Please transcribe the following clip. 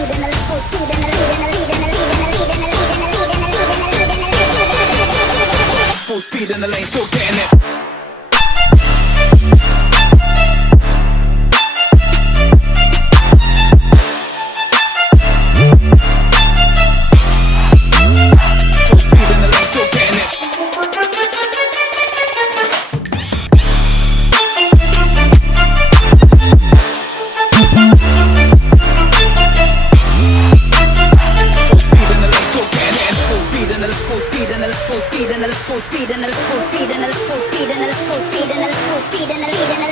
Full speed in the lane, still getting it. Full speed in the lane, still getting it. Full speed and a full speed and a full speed and a full speed and a full speed and a full speed and a full speed and a lead and a